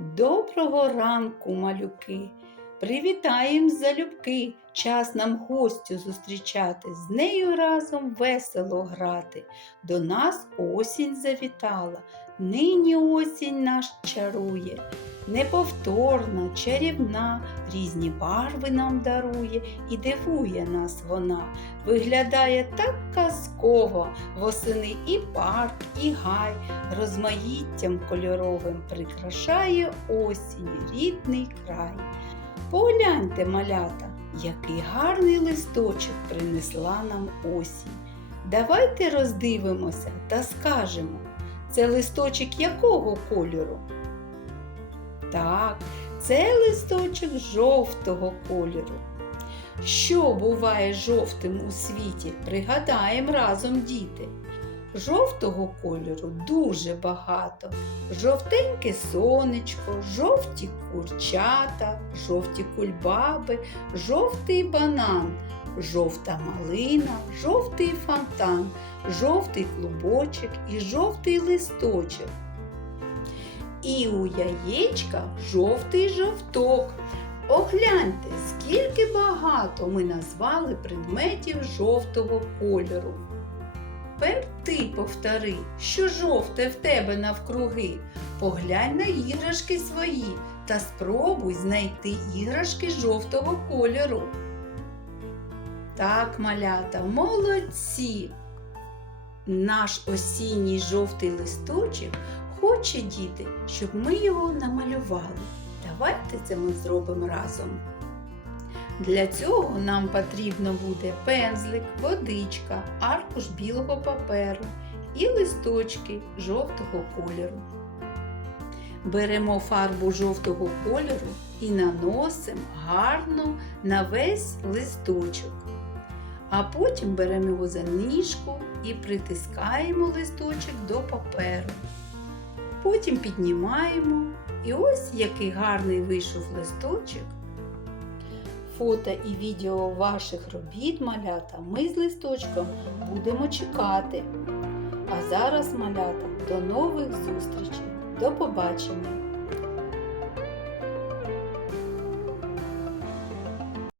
Доброго ранку, малюки! Привітаєм залюбки! Час нам гостю зустрічати, з нею разом весело грати. До нас осінь завітала, нині осінь наш чарує, неповторна, чарівна, різні барви нам дарує і дивує нас вона. Виглядає так казково, восени і парк, і гай, розмаїттям кольоровим прикрашає осінь рідний край. Погляньте, малята, який гарний листочок принесла нам осінь. Давайте роздивимося та скажемо, це листочок якого кольору? Так, це листочок жовтого кольору. Що буває жовтим у світі? Пригадаємо разом, діти. Жовтого кольору дуже багато. Жовтеньке сонечко, жовті курчата, жовті кульбаби, жовтий банан, жовта малина, жовтий фонтан, жовтий клубочок і жовтий листочок. І у яєчка жовтий жовток. Огляньте, скільки багато ми назвали предметів жовтого кольору. Тепер ти повтори, що жовте в тебе навкруги. Поглянь на іграшки свої та спробуй знайти іграшки жовтого кольору. Так, малята, молодці! Наш осінній жовтий листочок хоче діти, щоб ми його намалювали. Давайте це ми зробимо разом. Для цього нам потрібно буде пензлик, водичка, аркуш білого паперу і листочки жовтого кольору. Беремо фарбу жовтого кольору і наносимо гарно на весь листочок. А потім беремо його за ніжку і притискаємо листочок до паперу. Потім піднімаємо і ось який гарний вийшов листочок. Фото і відео ваших робіт, малята, ми з листочком будемо чекати. А зараз, малята, до нових зустрічей. До побачення!